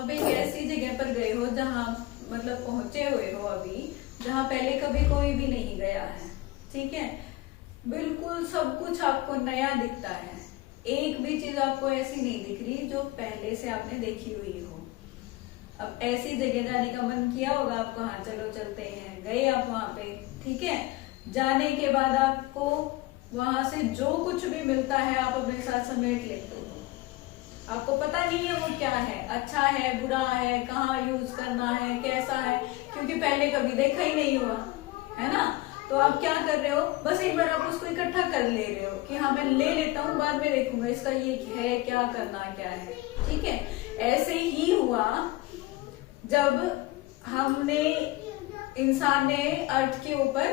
आप एक ऐसी जगह पर गए हो जहाँ मतलब पहुंचे हुए हो अभी, जहाँ पहले कभी कोई भी नहीं गया है। ठीक है, बिल्कुल सब कुछ आपको नया दिखता है, एक भी चीज आपको ऐसी नहीं दिख रही जो पहले से आपने देखी हुई हो। अब ऐसी जगह जाने का मन किया होगा आपको, हाँ चलो चलते हैं, गए आप वहां पे। ठीक है, जाने के बाद आपको वहां से जो कुछ भी मिलता है आप अपने साथ समेट लेते हो। आपको पता नहीं है वो क्या है, अच्छा है बुरा है, कहाँ यूज करना है, कैसा है, क्योंकि पहले कभी देखा ही नहीं हुआ है ना। तो आप क्या कर रहे हो, बस एक बार आप उसको इकट्ठा कर ले रहे हो कि हाँ मैं ले लेता हूँ, बाद में देखूंगा इसका ये है क्या, करना क्या है। ठीक है, ऐसे ही हुआ जब हमने इंसान ने अर्थ के ऊपर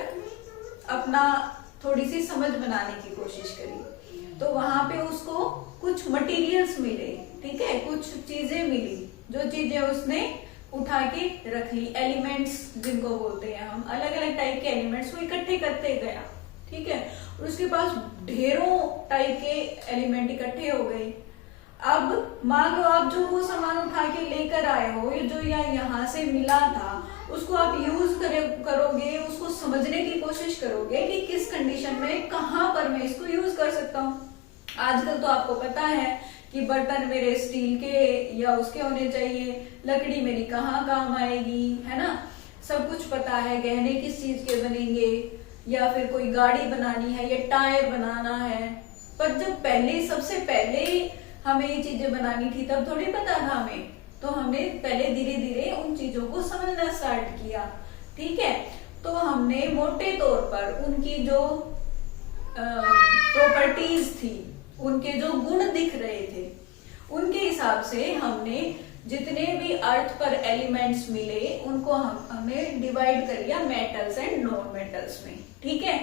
अपना थोड़ी सी समझ बनाने की कोशिश करी, तो वहां पे उसको कुछ मटेरियल्स मिले। ठीक है, कुछ चीजें मिली, जो चीजें उसने उठा के रख ली, एलिमेंट्स जिनको बोलते हैं हम, अलग अलग टाइप के एलिमेंट्स वो इकट्ठे करते गया। ठीक है, और उसके पास ढेरों टाइप के एलिमेंट इकट्ठे हो गए। अब मान लो आप जो वो सामान उठा के लेकर आए हो, ये जो यहाँ से मिला था, उसको आप यूज करोगे, उसको समझने की कोशिश करोगे कि किस कंडीशन में कहाँ पर मैं इसको यूज कर सकता हूँ। आजकल तो आपको पता है कि बर्तन मेरे स्टील के या उसके होने चाहिए, लकड़ी मेरी कहाँ काम आएगी, है ना, सब कुछ पता है। गहने किस चीज के बनेंगे, या फिर कोई गाड़ी बनानी है या टायर बनाना है। पर जब पहले सबसे पहले हमें ये चीजें बनानी थी तब थोड़ी पता था हमें, तो हमने पहले धीरे धीरे उन चीजों को समझना स्टार्ट किया। ठीक है, तो हमने मोटे तौर पर उनकी जो प्रॉपर्टीज थी, उनके जो गुण दिख रहे थे, उनके हिसाब से हमने जितने भी अर्थ पर एलिमेंट्स मिले उनको हमने डिवाइड कर लिया मेटल्स एंड नॉन मेटल्स में। ठीक है,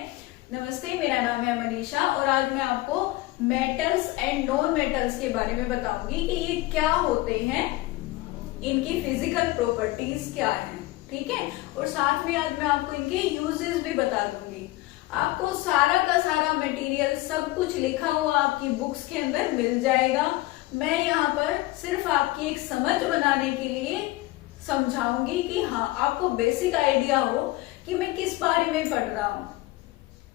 नमस्ते, मेरा नाम है मनीषा और आज मैं आपको मेटल्स एंड नॉन मेटल्स के बारे में बताऊंगी कि ये क्या होते हैं, इनकी फिजिकल प्रॉपर्टीज क्या है। ठीक है, और साथ में आज मैं आपको इनके यूजेस भी बता दूंगी। आपको सारा का सारा मटेरियल सब कुछ लिखा हुआ आपकी बुक्स के अंदर मिल जाएगा। मैं यहाँ पर सिर्फ आपकी एक समझ बनाने के लिए समझाऊंगी कि हाँ आपको बेसिक आइडिया हो कि मैं किस बारे में पढ़ रहा हूँ।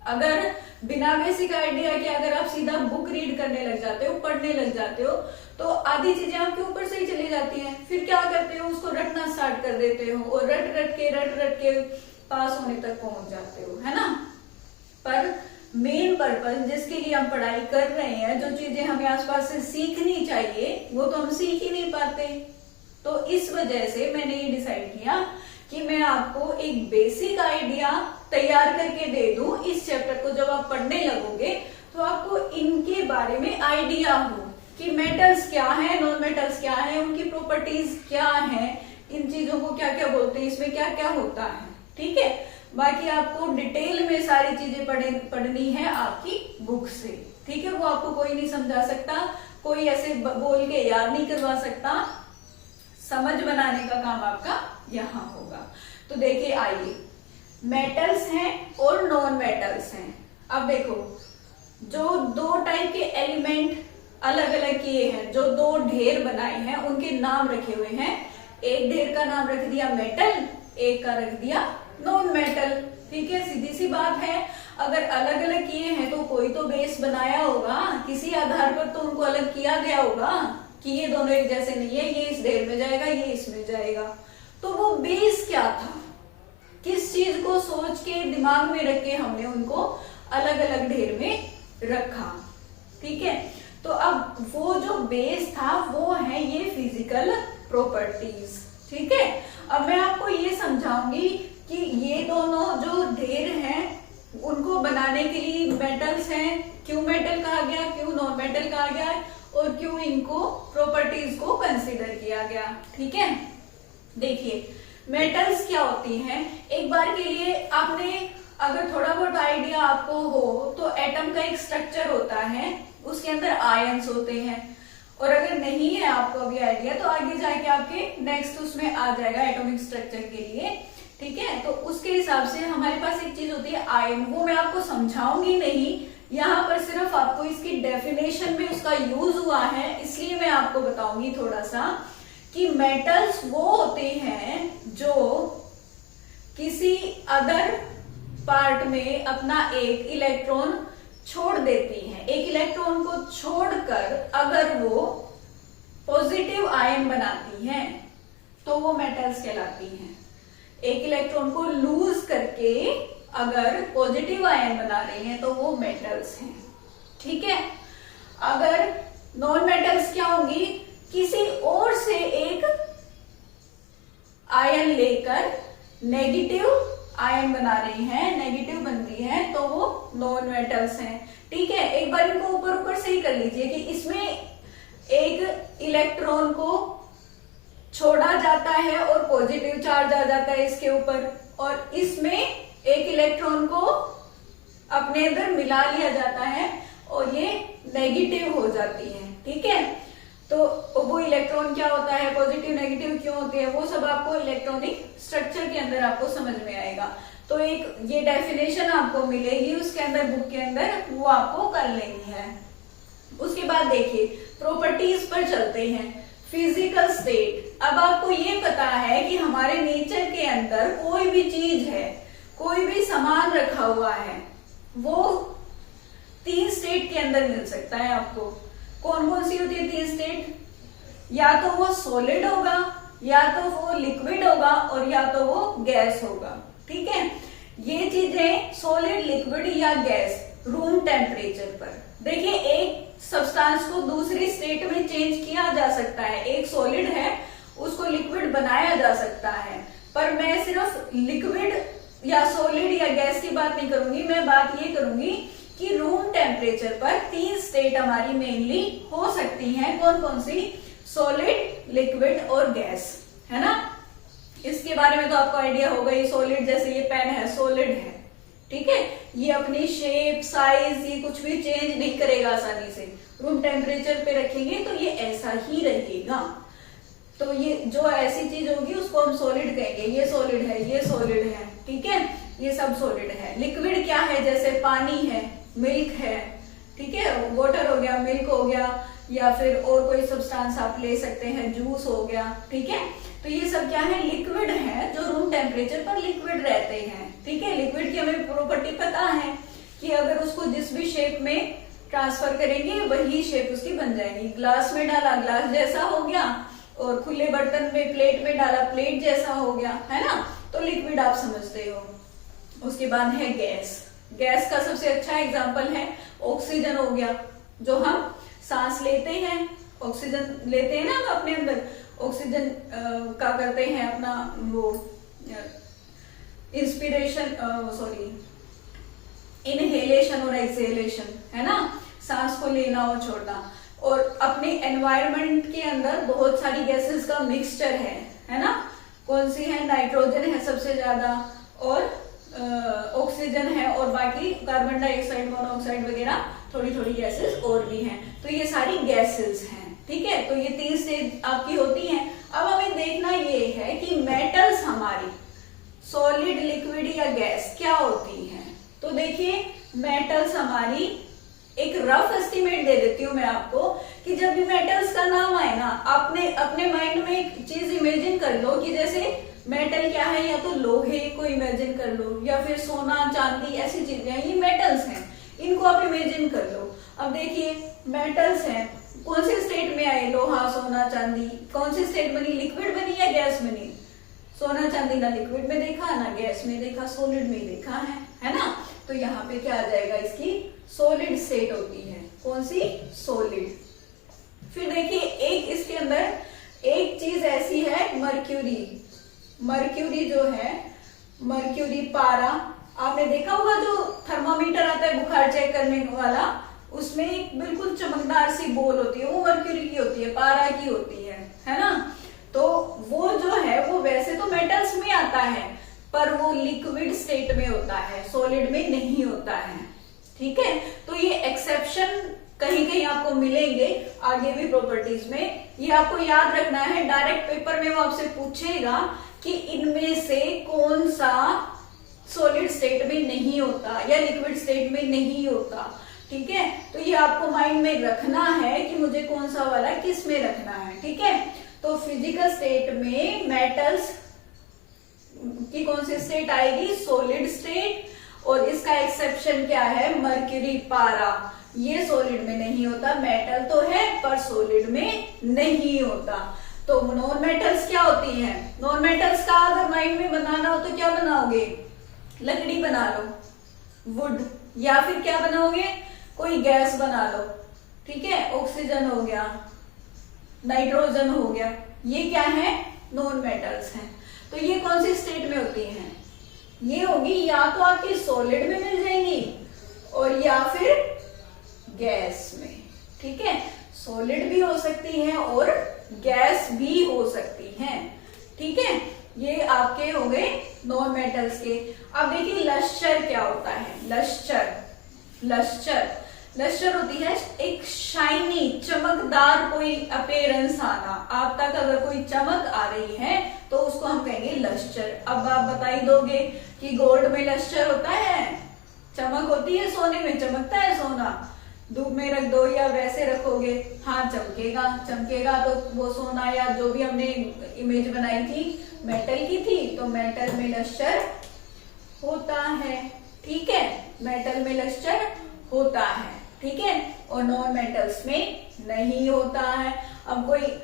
अगर बिना बेसिक आइडिया के अगर आप सीधा बुक रीड करने लग जाते हो, पढ़ने लग जाते हो, तो आधी चीजें आपके ऊपर से ही चली जाती हैं। फिर क्या करते हो, उसको रटना स्टार्ट कर देते हो और रट रट के पास होने तक पहुंच जाते हो, है ना। पर मेन पर्पस जिसके लिए हम पढ़ाई कर रहे हैं, जो चीजें हमें आसपास से सीखनी चाहिए, वो तो हम सीख ही नहीं पाते। तो इस वजह से मैंने ये डिसाइड किया कि मैं आपको एक बेसिक आइडिया तैयार करके दे दूं। इस चैप्टर को जब आप पढ़ने लगोगे तो आपको इनके बारे में आइडिया हो कि मेटल्स क्या है, नॉन मेटल्स क्या है, उनकी प्रॉपर्टीज क्या है, इन चीजों को क्या क्या बोलते हैं, इसमें क्या क्या होता है। ठीक है, बाकी आपको डिटेल में सारी चीजें पढ़नी है आपकी बुक से। ठीक है, वो आपको कोई नहीं समझा सकता, कोई ऐसे बोल के याद नहीं करवा सकता, समझ बनाने का काम आपका यहाँ होगा। तो देखिए, आइए, मेटल्स हैं और नॉन मेटल्स हैं। अब देखो, जो दो टाइप के एलिमेंट अलग अलग किए हैं, जो दो ढेर बनाए हैं, उनके नाम रखे हुए हैं। एक ढेर का नाम रख दिया मेटल, एक का रख दिया नॉन मेटल। ठीक है, सीधी सी बात है। अगर अलग अलग किए हैं तो कोई तो बेस बनाया होगा, किसी आधार पर तो उनको अलग किया गया होगा कि ये दोनों एक जैसे नहीं है, ये इस ढेर में जाएगा, ये इसमें जाएगा। तो वो बेस क्या था, किस चीज को सोच के दिमाग में रख के हमने उनको अलग अलग ढेर में रखा। ठीक है, तो अब वो जो बेस था वो है ये फिजिकल प्रॉपर्टीज। ठीक है, अब मैं आपको ये समझाऊंगी कि ये दोनों जो ढेर हैं उनको बनाने के लिए मेटल्स हैं, क्यों मेटल कहा गया, क्यों नॉन मेटल कहा गया और क्यों इनको प्रॉपर्टीज को कंसीडर किया गया। ठीक है, देखिए मेटल्स क्या होती हैं। एक बार के लिए आपने अगर थोड़ा बहुत आइडिया आपको हो तो एटम का एक स्ट्रक्चर होता है, उसके अंदर आयंस होते हैं। और अगर नहीं है आपको अभी आइडिया तो आगे जाके आपके नेक्स्ट उसमें आ जाएगा एटॉमिक स्ट्रक्चर के लिए। ठीक है, तो उसके हिसाब से हमारे पास एक चीज होती है आयन, वो मैं आपको समझाऊंगी नहीं, यहाँ पर सिर्फ आपको इसकी डेफिनेशन में उसका यूज हुआ है, इसलिए मैं आपको बताऊंगी थोड़ा सा कि मेटल्स वो होते हैं जो किसी अदर पार्ट में अपना एक इलेक्ट्रॉन छोड़ देती हैं। एक इलेक्ट्रॉन को छोड़कर अगर वो पॉजिटिव आयन बनाती हैं तो वो मेटल्स कहलाती हैं। एक इलेक्ट्रॉन को लूज करके अगर पॉजिटिव आयन बना रहे हैं तो वो मेटल्स हैं। ठीक है। अगर नॉन मेटल्स क्या होंगी, किसी और से एक आयन लेकर नेगेटिव आयन बना रही हैं, नेगेटिव बन रही हैं, तो वो नॉन मेटल्स हैं। ठीक है। एक बार इनको ऊपर ऊपर से ही कर लीजिए कि इसमें एक इलेक्ट्रॉन को छोड़ा जाता है और पॉजिटिव चार्ज आ जाता है इसके ऊपर, और इसमें एक इलेक्ट्रॉन को अपने अंदर मिला लिया जाता है और ये नेगेटिव हो जाती है। ठीक है। तो वो इलेक्ट्रॉन क्या होता है, पॉजिटिव नेगेटिव क्यों होते हैं, वो सब आपको इलेक्ट्रॉनिक स्ट्रक्चर के अंदर आपको समझ में आएगा। तो एक ये डेफिनेशन आपको मिलेगी उसके अंदर, बुक के अंदर, वो आपको कर लेनी है। उसके बाद देखिए प्रॉपर्टीज पर चलते हैं। Physical state. अब आपको ये पता है कि हमारे नेचर के अंदर कोई भी चीज है, कोई भी सामान रखा हुआ है, वो 3 स्टेट के अंदर मिल सकता है आपको। कौन कौन सी होती है 3 स्टेट? या तो वो सॉलिड होगा, या तो वो लिक्विड होगा, और या तो वो गैस होगा। ठीक है। ये चीजें सॉलिड, लिक्विड या गैस रूम टेम्परेचर पर। देखिए एक सब्सटेंस को दूसरी स्टेट में चेंज किया जा सकता है। एक सॉलिड है उसको लिक्विड बनाया जा सकता है, पर मैं सिर्फ लिक्विड या सॉलिड या गैस की बात नहीं करूंगी। मैं बात ये करूंगी कि रूम टेम्परेचर पर 3 स्टेट हमारी मेनली हो सकती हैं। कौन कौन सी? सॉलिड, लिक्विड और गैस, है ना। इसके बारे में तो आपको आइडिया होगा ही। सॉलिड जैसे ये पेन है, सॉलिड है। ठीक है। ये अपनी शेप, साइज, ये कुछ भी चेंज नहीं करेगा आसानी से। रूम टेम्परेचर पे रखेंगे तो ये ऐसा ही रहेगा। तो ये जो ऐसी चीज होगी उसको हम सॉलिड कहेंगे। ये सॉलिड है, ये सॉलिड है। ठीक है। ये सब सॉलिड है। लिक्विड क्या है? जैसे पानी है, मिल्क है। ठीक है। वाटर हो गया, मिल्क हो गया, या फिर और कोई सब्सटेंस आप ले सकते हैं, जूस हो गया। ठीक है। तो ये सब क्या है? लिक्विड है, जो रूम टेम्परेचर पर लिक्विड रहते हैं। ठीक है। लिक्विड की हमें प्रॉपर्टी पता है कि अगर उसको जिस भी शेप में ट्रांसफर करेंगे वही शेप उसकी बन जाएगी। ग्लास में डाला, ग्लास जैसा हो गया, और खुले बर्तन में, प्लेट में डाला, प्लेट जैसा हो गया, है ना। तो लिक्विड आप समझते हो। उसके बाद है गैस। गैस का सबसे अच्छा एग्जाम्पल है ऑक्सीजन हो गया, जो हम सांस लेते हैं। ऑक्सीजन लेते हैं ना हम अपने अंदर। ऑक्सीजन का करते हैं अपना वो इंस्पिरेशन, इनहेलेशन और एक्सहेलेशन, है ना। सांस को लेना और छोड़ना। और अपने एनवायरनमेंट के अंदर बहुत सारी गैसेस का मिक्सचर है ना। कौन सी है? नाइट्रोजन है सबसे ज्यादा, और ऑक्सीजन है, और बाकी कार्बन डाइऑक्साइड, मोनोऑक्साइड वगैरह थोड़ी थोड़ी गैसेस और भी हैं। तो ये सारी गैसेस हैं। ठीक है। तो ये 3 स्टेज आपकी होती हैं। अब हमें देखना ये है कि मेटल्स हमारी सॉलिड, लिक्विड या गैस क्या होती हैं। तो देखिए मेटल्स हमारी, एक रफ एस्टिमेट दे देती हूँ मैं आपको, कि जब भी मेटल्स का नाम आए ना, आपने अपने माइंड में एक चीज इमेजिन कर लो कि जैसे मेटल क्या है, या तो लोहे को इमेजिन कर लो, या फिर सोना, चांदी, ऐसी चीजें हैं, ये मेटल्स हैं। इनको आप इमेजिन कर लो। अब देखिए मेटल्स हैं, कौन से स्टेट में आए? लोहा, सोना, चांदी। कौन सी स्टेट बनी? लिक्विड बनी या गैस बनी? सोना चांदी ना लिक्विड में देखा, ना गैस में देखा, सॉलिड में देखा है ना। तो यहाँ पे क्या आ जाएगा? इसकी सॉलिड स्टेट होती है। कौन सी? सॉलिड। फिर देखिए एक इसके अंदर एक चीज ऐसी है, मर्क्यूरी। मर्क्यूरी जो है, मर्क्यूरी पारा, आपने देखा होगा जो थर्मामीटर आता है बुखार चेक करने वाला, उसमें एक बिल्कुल चमकदार सी बोल होती है, वो मर्क्यूरी की होती है, पारा की होती है ना। तो वो जो है वो वैसे तो मेटल्स में आता है, पर वो लिक्विड स्टेट में होता है, सॉलिड में नहीं होता है। ठीक है। तो ये एक्सेप्शन कहीं कहीं आपको मिलेंगे आगे भी प्रॉपर्टीज में। ये आपको याद रखना है। डायरेक्ट पेपर में वो आपसे पूछेगा कि इनमें से कौन सा सॉलिड स्टेट में नहीं होता या लिक्विड स्टेट में नहीं होता। ठीक है। तो ये आपको माइंड में रखना है कि मुझे कौन सा वाला किस में रखना है। ठीक है। तो फिजिकल स्टेट में मेटल्स की कौन सी स्टेट आएगी? Solid state. और इसका एक्सेप्शन क्या है? मरक्यूरी, पारा। ये सॉलिड में नहीं होता, मेटल तो है पर सॉलिड में नहीं होता। तो नॉन मेटल्स क्या होती हैं? नॉन मेटल्स का अगर माइंड में बनाना हो तो क्या बनाओगे? लकड़ी बना लो, वुड, या फिर क्या बनाओगे? कोई गैस बना लो, ठीक है? ऑक्सीजन हो गया, नाइट्रोजन हो गया, ये क्या है? नॉन मेटल्स हैं। तो ये कौन सी स्टेट में होती हैं? ये होगी या तो आपकी सॉलिड में मिल जाएंगी और या फिर गैस में, ठीक है? सॉलिड भी हो सकती है और गैस भी हो सकती है, ठीक है? ये आपके हो गए नॉन मेटल्स के। अब देखिए लश्चर क्या होता है? लश्चर होती है एक शाइनी, चमकदार कोई अपीयरेंस आना। आप तक अगर कोई चमक आ रही है तो उसको हम कहेंगे लश्चर। अब आप बताई दोगे कि गोल्ड में लश्चर होता है, चमक होती है, सोने में चमकता है सोना? धूप में रख दो या वैसे रखोगे, हाँ चमकेगा। तो वो सोना या जो भी हमने इमेज बनाई थी मेटल की थी, तो मेटल में लश्चर होता है, ठीक है? मेटल में लश्चर होता है, ठीक है? और नॉन मेटल्स में नहीं होता है। अब कोई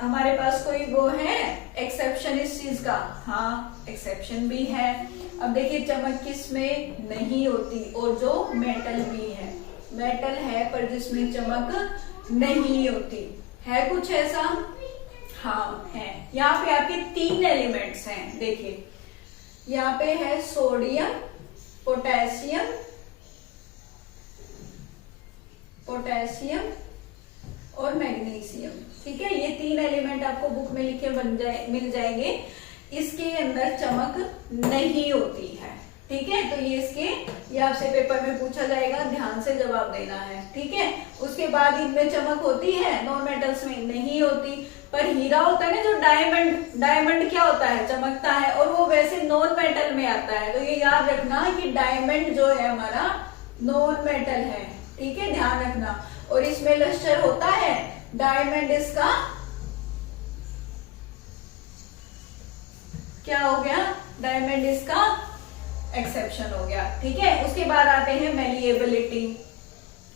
हमारे पास कोई वो है एक्सेप्शन इस चीज का? हाँ, एक्सेप्शन भी है। अब देखिए चमक किस में नहीं होती, और जो मेटल भी है, मेटल है पर जिसमें चमक नहीं होती है, कुछ ऐसा? हाँ है। यहाँ पे आपके 3 एलिमेंट्स हैं, देखिए यहाँ पे है सोडियम, पोटेशियम और मैग्नीशियम, ठीक है? ये 3 एलिमेंट आपको बुक में लिखे मिल जाएंगे। इसके अंदर चमक नहीं होती है, ठीक है? तो ये आपसे पेपर में पूछा जाएगा, ध्यान से जवाब देना है, ठीक है? उसके बाद इनमें चमक होती है, नॉन मेटल्स में नहीं होती। पर हीरा होता है ना, जो डायमंड क्या होता है? चमकता है, और वो वैसे नॉन मेटल में आता है। तो ये याद रखना कि डायमंड जो है हमारा नॉन मेटल है, ठीक है? ध्यान रखना। और इसमें लश्चर होता है, डायमंड इसका क्या हो गया? डायमंड इसका एक्सेप्शन हो गया, ठीक है? उसके बाद आते हैं मेलिएबिलिटी।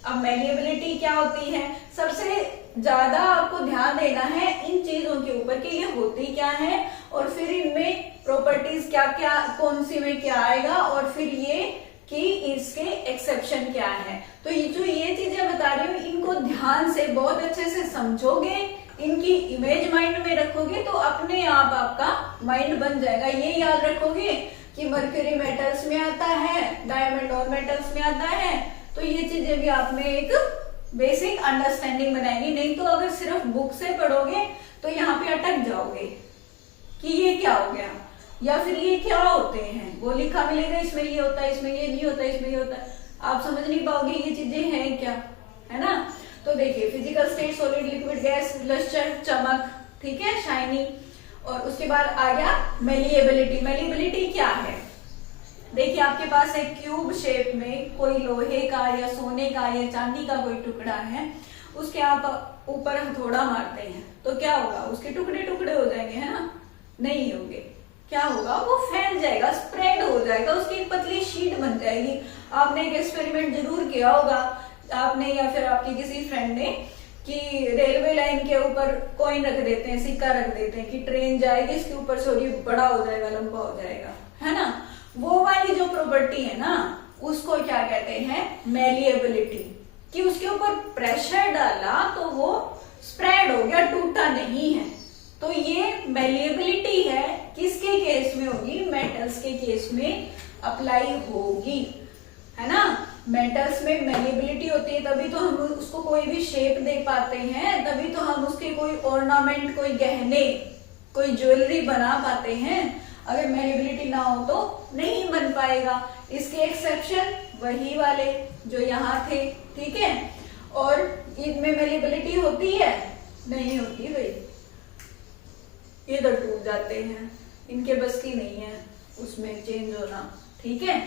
अब मेलिएबिलिटी क्या होती है? सबसे ज्यादा आपको ध्यान देना है इन चीजों के ऊपर कि ये होती क्या है, और फिर इनमें प्रॉपर्टीज क्या क्या, कौन सी में क्या आएगा, और फिर ये कि इसके एक्सेप्शन क्या है। तो ये जो ये चीजें बता रही हूँ, इनको ध्यान से बहुत अच्छे से समझोगे, इनकी इमेज माइंड में रखोगे तो अपने आप आपका माइंड बन जाएगा। ये याद रखोगे कि मरक्यूरी मेटल्स में आता है, डायमंड नॉन मेटल्स में आता है। तो ये चीजें भी आप में एक बेसिक अंडरस्टैंडिंग बनाएगी। नहीं तो अगर सिर्फ बुक से पढ़ोगे तो यहाँ पे अटक जाओगे कि ये क्या हो गया, या फिर ये क्या होते हैं। वो लिखा मिलेगा इसमें ये होता है, इसमें ये नहीं होता, इसमें ये होता है, आप समझ नहीं पाओगे ये चीजें हैं क्या, है ना? तो देखिए physical state, solid, liquid, gas, lustre, चमक, ठीक है, शाइनी। और उसके बाद आ गया मेलिएबिलिटी। मेलिएबिलिटी क्या है? देखिए आपके पास एक क्यूब शेप में कोई लोहे का या सोने का या चांदी का कोई टुकड़ा है, उसके आप ऊपर हथौड़ा मारते हैं तो क्या होगा? उसके टुकड़े टुकड़े हो जाएंगे, है ना? नहीं होंगे। क्या होगा? वो फैल जाएगा, स्प्रेड हो जाएगा, उसकी एक पतली शीट बन जाएगी। आपने एक एक्सपेरिमेंट जरूर किया होगा, आपने या फिर आपके किसी फ्रेंड ने, कि रेलवे लाइन के ऊपर कॉइन रख देते हैं, सिक्का रख देते हैं कि ट्रेन जाएगी, इसके ऊपर से और ये बड़ा हो जाएगा, लंबा हो जाएगा, है ना? वो वाली जो प्रॉपर्टी है ना, उसको क्या कहते हैं? मेलिएबिलिटी। कि उसके ऊपर प्रेशर डाला तो वो स्प्रेड हो गया, टूटा नहीं है। तो ये मेलिएबिलिटी है, किसके केस में होगी? मेटल्स के केस में अप्लाई होगी, है ना? मेटल्स में मेलिएबिलिटी होती है, तभी तो हम उसको कोई भी शेप दे पाते हैं, तभी तो हम उसके कोई ऑर्नामेंट, कोई गहने, कोई ज्वेलरी बना पाते हैं। अगर मेलिएबिलिटी ना हो तो नहीं बन पाएगा। इसके एक्सेप्शन वही वाले जो यहाँ थे, ठीक है? और इनमें मेलिएबिलिटी होती है? नहीं होती भाई, ये तो टूट जाते हैं, इनके बस की नहीं है उसमें चेंज होना, ठीक है?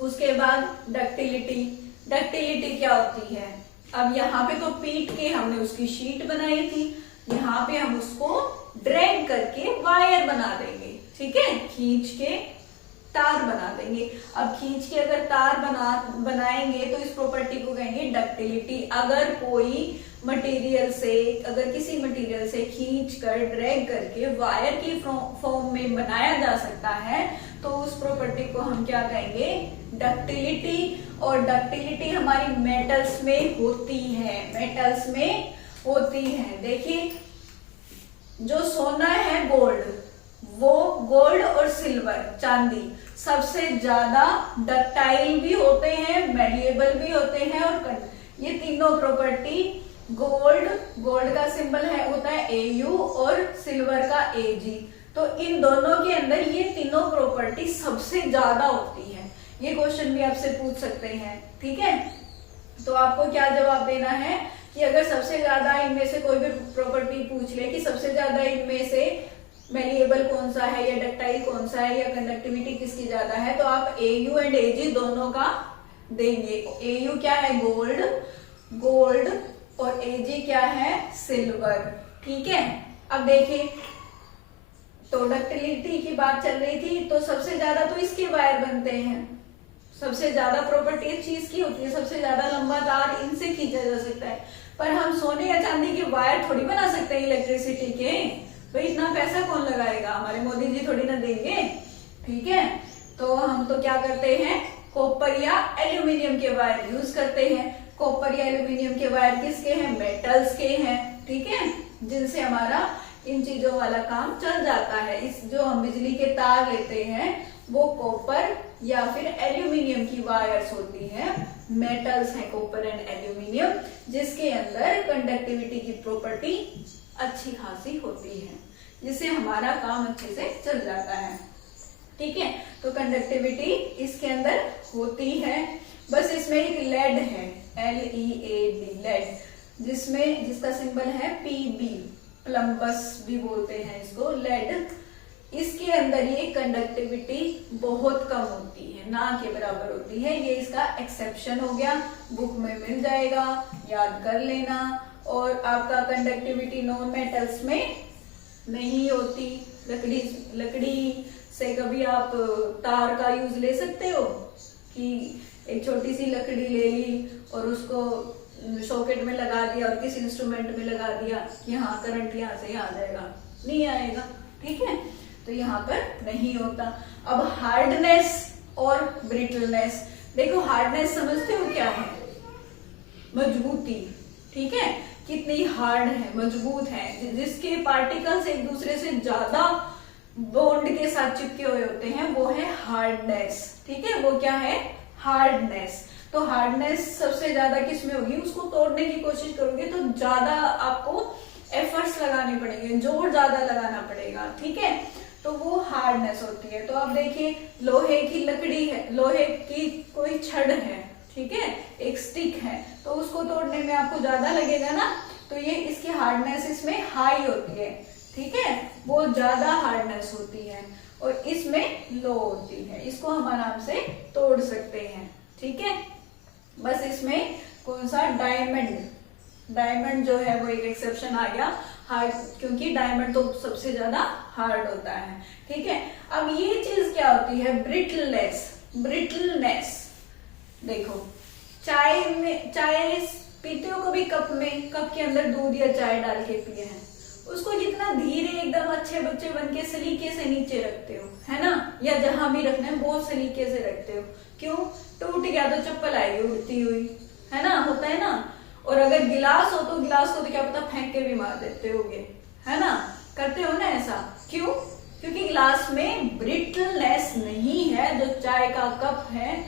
उसके बाद डक्टिलिटी। डक्टिलिटी क्या होती है? अब यहाँ पे तो पीट के हमने उसकी शीट बनाई थी, यहाँ पे हम उसको ड्रैग करके वायर बना देंगे, ठीक है, खींच के तार बना देंगे। अब खींच के अगर तार बनाएंगे तो इस प्रॉपर्टी को कहेंगे डक्टिलिटी। अगर किसी मटेरियल से खींच कर ड्रैग करके वायर की फॉर्म में बनाया जा सकता है तो उस प्रॉपर्टी को हम क्या कहेंगे, डक्टिलिटी। और डक्टिलिटी हमारी मेटल्स में होती है, देखिए जो सोना है गोल्ड, वो गोल्ड और सिल्वर चांदी सबसे ज्यादा डक्टाइल भी होते हैं, मेलिएबल भी होते हैं, और ये तीनों प्रॉपर्टी गोल्ड का सिंबल होता है AU और सिल्वर का AG, तो इन दोनों के अंदर ये तीनों प्रॉपर्टी सबसे ज्यादा होती है। ये क्वेश्चन भी आपसे पूछ सकते हैं, ठीक है। तो आपको क्या जवाब देना है कि अगर सबसे ज्यादा इनमें से कोई भी प्रॉपर्टी पूछ ले कि सबसे ज्यादा इनमें से मेलिएबल कौन सा है या डक्टाइल कौन सा है या कंडक्टिविटी किसकी ज्यादा है, तो आप AU एंड AG दोनों का देंगे। AU क्या है, गोल्ड और AG क्या है, सिल्वर, ठीक है। अब देखिए तो डक्टिलिटी की बात चल रही थी, तो सबसे ज्यादा तो इसके वायर बनते हैं, सबसे ज्यादा प्रॉपर्टी इस चीज की होती है, सबसे ज्यादा लंबा तार इनसे खींचा जा सकता है। पर हम सोने या चांदी के वायर थोड़ी बना सकते हैं इलेक्ट्रिसिटी के, भाई इतना पैसा कौन लगाएगा, हमारे मोदी जी थोड़ी ना देंगे, ठीक है। तो हम तो क्या करते हैं, कॉपर या एल्यूमिनियम के वायर यूज करते हैं। कॉपर या एल्यूमिनियम के वायर किसके हैं, मेटल्स के हैं, ठीक है, जिनसे हमारा इन चीजों वाला काम चल जाता है। इस जो हम बिजली के तार लेते हैं वो कॉपर या फिर एल्यूमिनियम की वायर्स होती हैं, मेटल्स हैं कॉपर एंड एल्यूमिनियम, जिसके अंदर कंडक्टिविटी की प्रॉपर्टी अच्छी खासी होती है, जिससे हमारा काम अच्छे से चल जाता है, ठीक है। तो कंडक्टिविटी इसके अंदर होती है। बस इसमें एक लेड है, LEAD, लेड, जिसका सिंबल है PB, प्लम्बस भी बोलते हैं इसको, लेड। इसके अंदर ये कंडक्टिविटी बहुत कम होती है, ना के बराबर होती है। ये इसका एक्सेप्शन हो गया, बुक में मिल जाएगा, याद कर लेना। और आपका कंडक्टिविटी नॉन मेटल्स में नहीं होती। लकड़ी से कभी आप तार का यूज ले सकते हो कि एक छोटी सी लकड़ी ले ली और उसको सॉकेट में लगा दिया और किसी इंस्ट्रूमेंट में लगा दिया कि हाँ करंट यहाँ से आ जाएगा, नहीं आएगा, ठीक है। तो यहाँ पर नहीं होता। अब हार्डनेस और ब्रिटलनेस, देखो हार्डनेस समझते हो क्या है, मजबूती, ठीक है, कितनी हार्ड है, मजबूत है, जिसके पार्टिकल्स एक दूसरे से ज्यादा बॉन्ड के साथ चिपके हुए होते हैं, वो है हार्डनेस, ठीक है, वो क्या है, हार्डनेस। तो हार्डनेस सबसे ज्यादा किस में होगी, उसको तोड़ने की कोशिश करोगे तो ज्यादा आपको एफर्ट्स लगाने पड़ेंगे, जोर ज्यादा लगाना पड़ेगा, ठीक है, तो वो हार्डनेस होती है। तो आप देखिए लोहे की लकड़ी है, लोहे की कोई छड़ है, ठीक है, एक स्टिक है, तो उसको तोड़ने में आपको ज्यादा लगेगा ना, तो ये इसकी हार्डनेस इसमें हाई होती है, ठीक है, वो ज्यादा हार्डनेस होती है, और इसमें लो होती है, इसको हम आराम से तोड़ सकते हैं, ठीक है। बस इसमें कौन सा, डायमंड जो है वो एक एक्सेप्शन आ गया, हार्ड, क्योंकि डायमंड तो सबसे ज्यादा हार्ड होता है, ठीक है। अब ये चीज क्या होती है, ब्रिटलनेस। देखो चाय पीते हो कभी, कप के अंदर दूध या चाय डाल के पिए हैं, उसको कितना धीरे एकदम अच्छे बच्चे बन के सलीके से नीचे रखते हो, है ना, या जहां भी रखना है बहुत सलीके से रखते हो, क्यों, टूट गया तो चप्पल आएगी उड़ती हुई, है ना, होता है ना। और अगर गिलास हो तो गिलास को तो क्या पता फेंक के भी मार देते होगे, है ना, करते हो ना ऐसा, क्यों, क्योंकि गिलास में ब्रिटलनेस नहीं है, जो चाय का कप है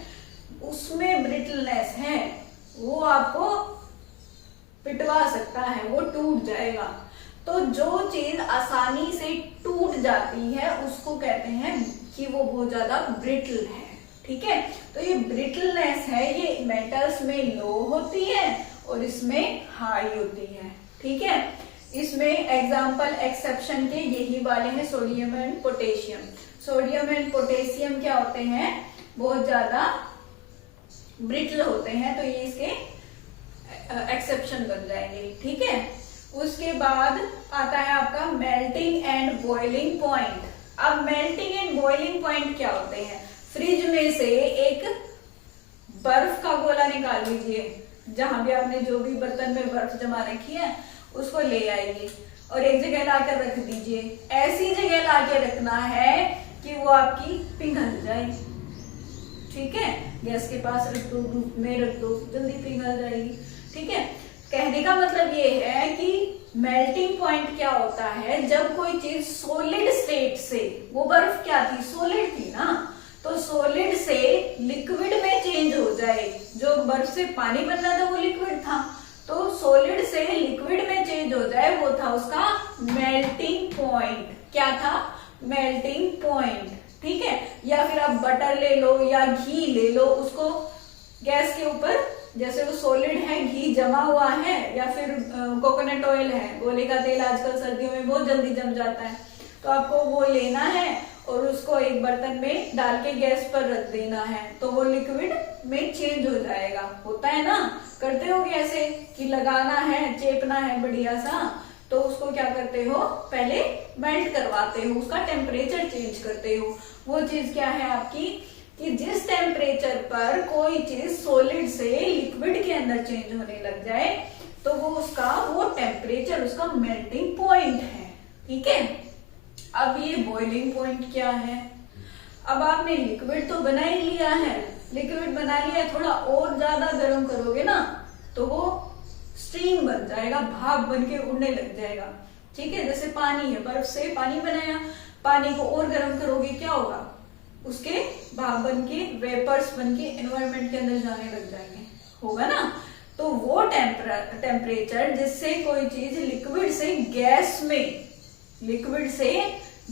उसमें ब्रिटलनेस है, वो आपको पिटवा सकता है, वो टूट जाएगा। तो जो चीज आसानी से टूट जाती है उसको कहते हैं कि वो बहुत ज्यादा ब्रिटल है, ठीक है। तो ये ब्रिटलनेस है, ये मेटल्स में लो होती है और इसमें हाई होती है, ठीक है। इसमें एग्जाम्पल एक्सेप्शन के यही वाले हैं, sodium and potassium. Sodium and potassium क्या होते हैं, बहुत ज्यादा ब्रिटल होते हैं, तो ये इसके एक्सेप्शन बन जाएंगे, ठीक है। उसके बाद आता है आपका मेल्टिंग एंड बॉइलिंग पॉइंट। अब मेल्टिंग एंड बॉइलिंग पॉइंट क्या होते हैं? फ्रिज में से एक बर्फ का गोला निकाल लीजिए, जहां भी आपने जो भी बर्तन में बर्फ जमा रखी है उसको ले आइए और एक जगह लाकर रख दीजिए। ऐसी जगह लाके रखना है कि वो आपकी पिघल जाए। ठीक है, गैस के पास रख दो, धूप में रख दो, जल्दी पिघल जाएगी। ठीक है, कहने का मतलब ये है कि मेल्टिंग पॉइंट क्या होता है, जब कोई चीज सॉलिड स्टेट से, वो बर्फ क्या थी? सॉलिड थी ना, तो सॉलिड से लिक्विड में चेंज हो जाए। जो बर्फ से पानी बन रहा था वो लिक्विड था, तो सॉलिड से लिक्विड में चेंज हो जाए, वो था उसका मेल्टिंग पॉइंट। क्या था? Melting point. ठीक है, या फिर आप बटर ले लो या घी ले लो, उसको गैस के ऊपर, जैसे वो सॉलिड है, घी जमा हुआ है या फिर कोकोनट ऑयल है, गोले का तेल आजकल सर्दियों में बहुत जल्दी जम जाता है, तो आपको वो लेना है और उसको एक बर्तन में डाल के गैस पर रख देना है, तो वो लिक्विड में चेंज हो जाएगा। होता है ना, करते हो ऐसे कि लगाना है, चेपना है बढ़िया सा, तो उसको क्या करते हो? पहले मेल्ट करवाते हो, उसका टेम्परेचर चेंज करते हो। वो चीज क्या है आपकी, कि जिस टेम्परेचर पर कोई चीज सॉलिड से लिक्विड के अंदर चेंज होने लग जाए, तो वो टेम्परेचर उसका मेल्टिंग पॉइंट है। ठीक है, अब ये बॉइलिंग पॉइंट क्या है? अब आपने लिक्विड तो बना ही लिया है, लिक्विड बना लिया, थोड़ा और ज्यादा गर्म करोगे ना तो वो स्टीम बन जाएगा, भाप बन के उड़ने लग जाएगा। ठीक है, जैसे पानी है, बर्फ से पानी बनाया, पानी को और गर्म करोगे, क्या होगा? उसके भाप बन के, वेपर्स बन के एनवायरमेंट के अंदर जाने लग जाएंगे, होगा ना। तो वो टेम्परेचर जिससे कोई चीज लिक्विड से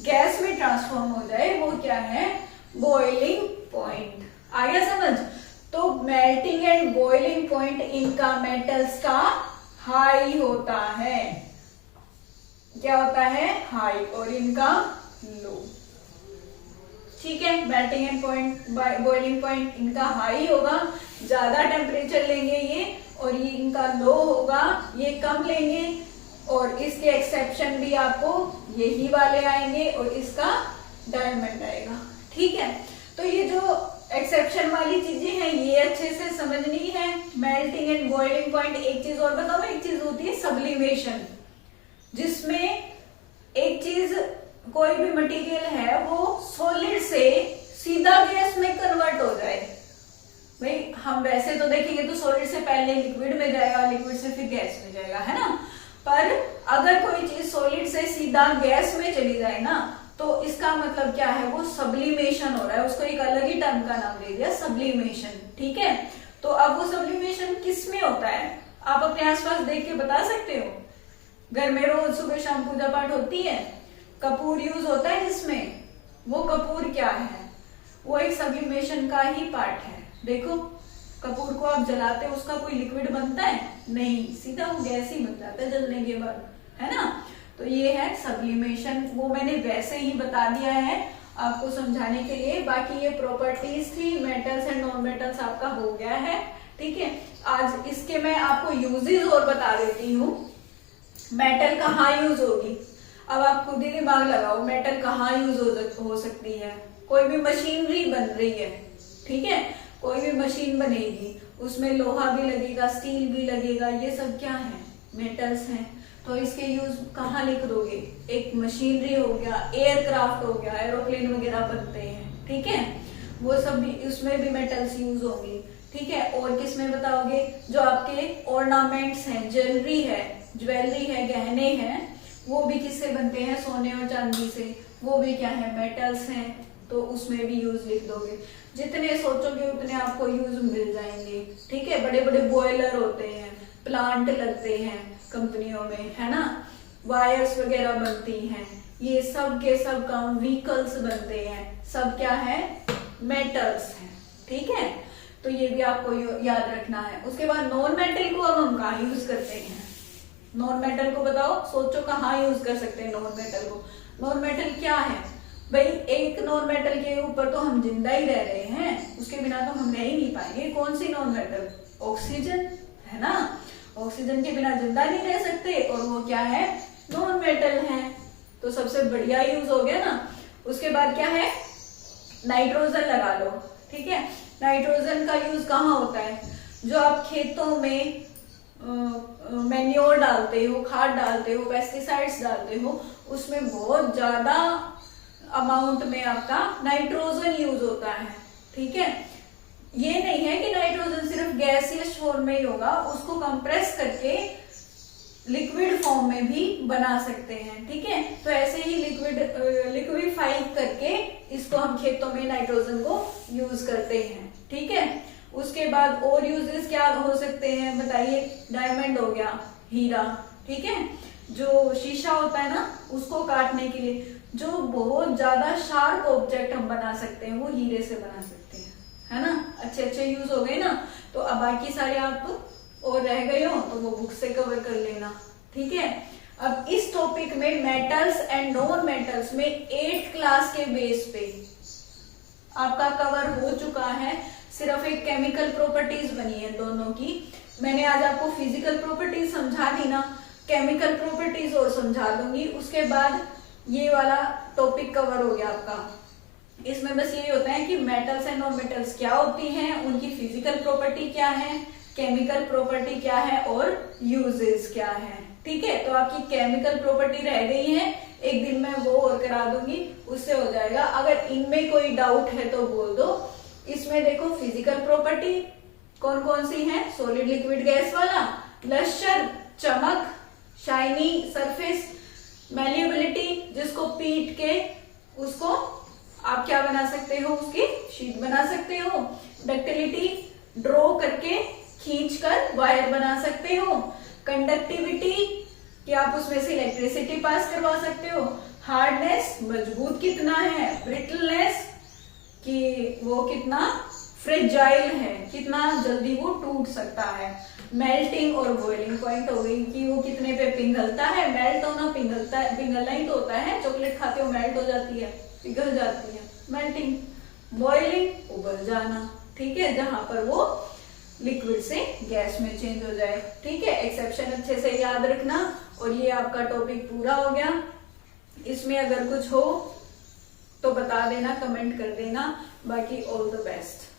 गैस में ट्रांसफॉर्म हो जाए, वो क्या है? Boiling point. आ गया समझ? तो मेल्टिंग एंड बॉइलिंग पॉइंट इनका मेटल्स का हाई होता है। क्या होता है? हाई, और इनका लो। ठीक है, मेल्टिंग एंड बॉइलिंग पॉइंट इनका हाई होगा, ज्यादा टेम्परेचर लेंगे ये, और ये इनका लो होगा, ये कम लेंगे। और इसके एक्सेप्शन भी आपको यही वाले आएंगे और इसका डायमंड आएगा। ठीक है, तो ये जो एक्सेप्शन वाली चीजें हैं ये अच्छे से समझनी है। Melting and boiling point. एक चीज और बताओ, एक चीज होती है सब्लिमेशन, जिसमें एक चीज, कोई भी मटेरियल है वो सॉलिड से सीधा गैस में कन्वर्ट हो जाए। भाई हम वैसे तो देखेंगे तो सॉलिड से पहले लिक्विड में जाएगा, लिक्विड से फिर गैस में जाएगा, है ना। पर अगर कोई चीज सॉलिड से सीधा गैस में चली जाए ना, तो इसका मतलब क्या है? वो सब्लिमेशन हो रहा है। उसको एक अलग ही टर्म का नाम दे दिया, सब्लिमेशन। ठीक है, तो अब वो सब्लिमेशन किस में होता है? आप अपने आसपास देख के बता सकते हो। घर में रोज सुबह शाम पूजा पाठ होती है, कपूर यूज होता है जिसमें, वो कपूर क्या है? वो एक सब्लिमेशन का ही पार्ट है। देखो, कपूर को आप जलाते हो, उसका कोई लिक्विड बनता है? नहीं, सीधा वो गैस ही बन जाता है जलने के बाद, है ना। तो ये है सब्लिमेशन। वो मैंने वैसे ही बता दिया है आपको समझाने के लिए। बाकी ये प्रॉपर्टीज थी, मेटल्स एंड नॉन मेटल्स आपका हो गया है। ठीक है, आज इसके मैं आपको यूजेस और बता देती हूँ। मेटल कहाँ यूज होगी? अब आप खुद ही दिमाग लगाओ, मेटल कहाँ यूज हो सकती है? कोई भी मशीनरी बन रही है, ठीक है, कोई भी मशीन बनेगी, उसमें लोहा भी लगेगा, स्टील भी लगेगा, ये सब क्या है? मेटल्स हैं। तो इसके यूज कहाँ लिख दोगे? एक मशीनरी हो गया, एयरक्राफ्ट हो गया, एरोप्लेन वगैरह बनते हैं, ठीक है, वो सब भी, उसमें भी मेटल्स यूज होंगी। ठीक है, और किस में बताओगे? जो आपके ऑर्नामेंट्स हैं, ज्वेलरी है, गहने हैं, वो भी किससे बनते हैं? सोने और चांदी से, वो भी क्या है? मेटल्स हैं। तो उसमें भी यूज लिख दोगे। जितने सोचोगे उतने आपको यूज मिल जाएंगे। ठीक है, बड़े बड़े बॉयलर होते हैं, प्लांट लगते हैं कंपनियों में, है ना, वायर्स वगैरह बनती हैं, ये सब के सब काम, व्हीकल्स बनते हैं, सब क्या है? मेटल्स हैं। ठीक है, तो ये भी आपको याद रखना है। उसके बाद नॉन मेटल को अब हम कहाँ यूज करते हैं? नॉन मेटल को बताओ, सोचो कहाँ यूज कर सकते हैं नॉन मेटल को? नॉन मेटल क्या है भाई? एक नॉन मेटल के ऊपर तो हम जिंदा ही रह रहे हैं, उसके बिना तो हम रह ही नहीं पाएंगे। कौन सी नॉन मेटल? ऑक्सीजन, है ना। ऑक्सीजन के बिना जिंदा नहीं रह सकते, और वो क्या है? नॉन मेटल बढ़िया यूज हो गया ना। उसके बाद क्या है, नाइट्रोजन लगा लो। ठीक है, नाइट्रोजन का यूज कहाँ होता है, जो आप खेतों में मैन्योर डालते हो, खाद डालते हो, पेस्टिसाइड्स डालते हो, उसमें बहुत ज्यादा अमाउंट में आपका नाइट्रोजन यूज होता है। ठीक है, ये नहीं है कि नाइट्रोजन सिर्फ गैसियस फॉर्म में ही होगा, उसको कंप्रेस करके लिक्विड फॉर्म में भी बना सकते हैं। ठीक है, तो ऐसे ही लिक्विफाई करके इसको हम खेतों में नाइट्रोजन को यूज करते हैं। ठीक है, उसके बाद और यूजेस क्या हो सकते हैं बताइए। डायमंड हो गया, हीरा। ठीक है, जो शीशा होता है ना, उसको काटने के लिए जो बहुत ज्यादा शार्प ऑब्जेक्ट हम बना सकते हैं, वो हीरे से बना सकते हैं, है ना। अच्छे अच्छे यूज हो गए ना। तो अब बाकी सारे आप और रह गए हो तो वो बुक से कवर कर लेना। ठीक है, अब इस टॉपिक में मेटल्स एंड नॉन मेटल्स में 8th क्लास के बेस पे आपका कवर हो चुका है। सिर्फ एक केमिकल प्रॉपर्टीज बनी है दोनों की। मैंने आज आपको फिजिकल प्रॉपर्टीज समझा दी ना, केमिकल प्रॉपर्टीज और समझा दूंगी। उसके बाद ये वाला टॉपिक कवर हो गया आपका। इसमें बस यही होता है कि मेटल्स एंड नॉन मेटल्स क्या होती हैं, उनकी फिजिकल प्रॉपर्टी क्या है, केमिकल प्रॉपर्टी क्या है और यूजेस क्या है। ठीक है, तो आपकी केमिकल प्रॉपर्टी रह गई है, एक दिन में वो और करा दूंगी, उससे हो जाएगा। अगर इनमें कोई डाउट है तो बोल दो। इसमें देखो फिजिकल प्रॉपर्टी कौन कौन सी है, सॉलिड लिक्विड गैस वाला, लश्चर, चमक, शाइनी सरफेस, मैल्यूबिलिटी, जिसको पीट के उसको आप क्या बना सकते हो, उसकी शीट बना सकते हो, डक्टिलिटी, ड्रॉ करके खींच कर वायर बना सकते हो, कंडक्टिविटी कि आप उसमें से इलेक्ट्रिसिटी पास करवा सकते हो, हार्डनेस मजबूत कितना है, ब्रिटलनेस कि वो कितना फ्रेजाइल है, कितना जल्दी वो टूट सकता है, मेल्टिंग और बॉइलिंग पॉइंट हो गई कि वो कितने पे पिघलता है। मेल्ट होना पिघलता है, पिघलना ही तो होता है, चॉकलेट खाते हो मेल्ट हो जाती है, पिघल जाती है, मेल्टिंग। बॉइलिंग उबल जाना। ठीक है, जहां पर वो लिक्विड से गैस में चेंज हो जाए। ठीक है, एक्सेप्शन अच्छे से याद रखना। और ये आपका टॉपिक पूरा हो गया। इसमें अगर कुछ हो तो बता देना, कमेंट कर देना। बाकी ऑल द बेस्ट।